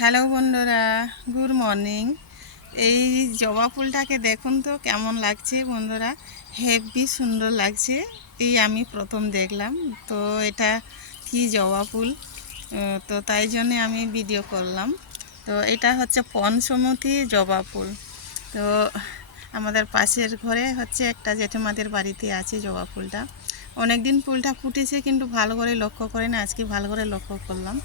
Hello বন্ধুরা, good morning. এই জবা ফুলটাকে দেখুন তো কেমন লাগছে বন্ধুরা, হেভি সুন্দর লাগছে। এই আমি প্রথম দেখলাম তো এটা কি জবা ফুল, তো তাই জন্যে আমি ভিডিও করলাম। তো এটা হচ্ছে পঞ্চমতী জবা ফুল। তো আমাদের পাশের ঘরে হচ্ছে একটা জেঠিমাদের বাড়িতে আছে জবা ফুলটা। অনেক দিন ফুলটা ফুটেছে কিন্তু ভালো করে লক্ষ্য করে না, আজকে ভালো করে লক্ষ্য করলাম।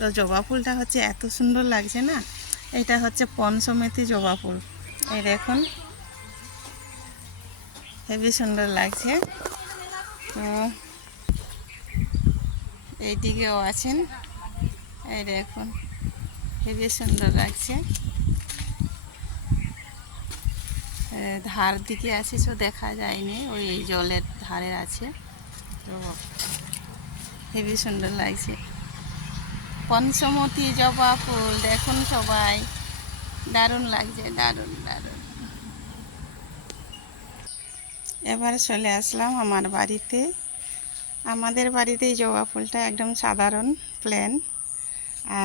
তো জবা ফুলটা হচ্ছে এত সুন্দর লাগছে না। এটা হচ্ছে পঞ্চমেতি জবা ফুল, এই দেখুন হেবি সুন্দর লাগছে। তো এইদিকেও আছেন, এই দেখুন হেবি সুন্দর লাগছে। ধার দিকে আছে, তো দেখা যায়নি, ওই জলের ধারে আছে। তো হেবি সুন্দর লাগছে পঞ্চমতী জবা ফুল, দেখুন সবাই, দারুণ লাগছে, দারুণ দারুণ। এবার চলে আসলাম আমার বাড়িতে। আমাদের বাড়িতে এই জবা ফুলটা একদম সাধারণ প্লেন।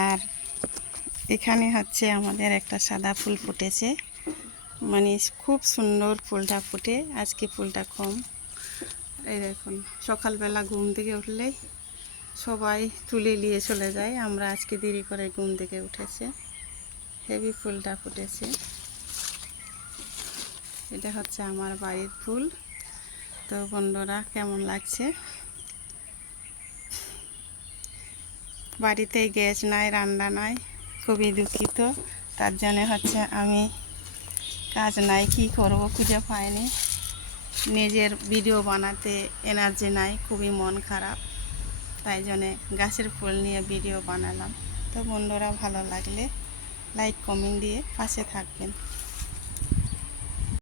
আর এখানে হচ্ছে আমাদের একটা সাদা ফুল ফুটেছে, মানে খুব সুন্দর ফুলটা ফুটে। আজকে ফুলটা কম। এই দেখুন, সকালবেলা ঘুম থেকে উঠলেই সবাই তুলে নিয়ে চলে যায়, আমরা আজকে দেরি করে ঘুম থেকে উঠেছে। হেভি ফুলটা ফুটেছে। এটা হচ্ছে আমার বাড়ির ফুল। তো বন্ধুরা কেমন লাগছে? বাড়িতে গ্যাস নাই, রান্না নাই, খুবই দুঃখিত। তার জন্যে হচ্ছে আমি কাজ নাই, কি করব খুঁজে পাইনি। নিজের ভিডিও বানাতে এনার্জি নাই, খুবই মন খারাপ। তাই জন্যে গাছের ফুল নিয়ে ভিডিও বানালাম। তো বন্ধুরা ভালো লাগলে লাইক কমেন্ট দিয়ে পাশে থাকবেন।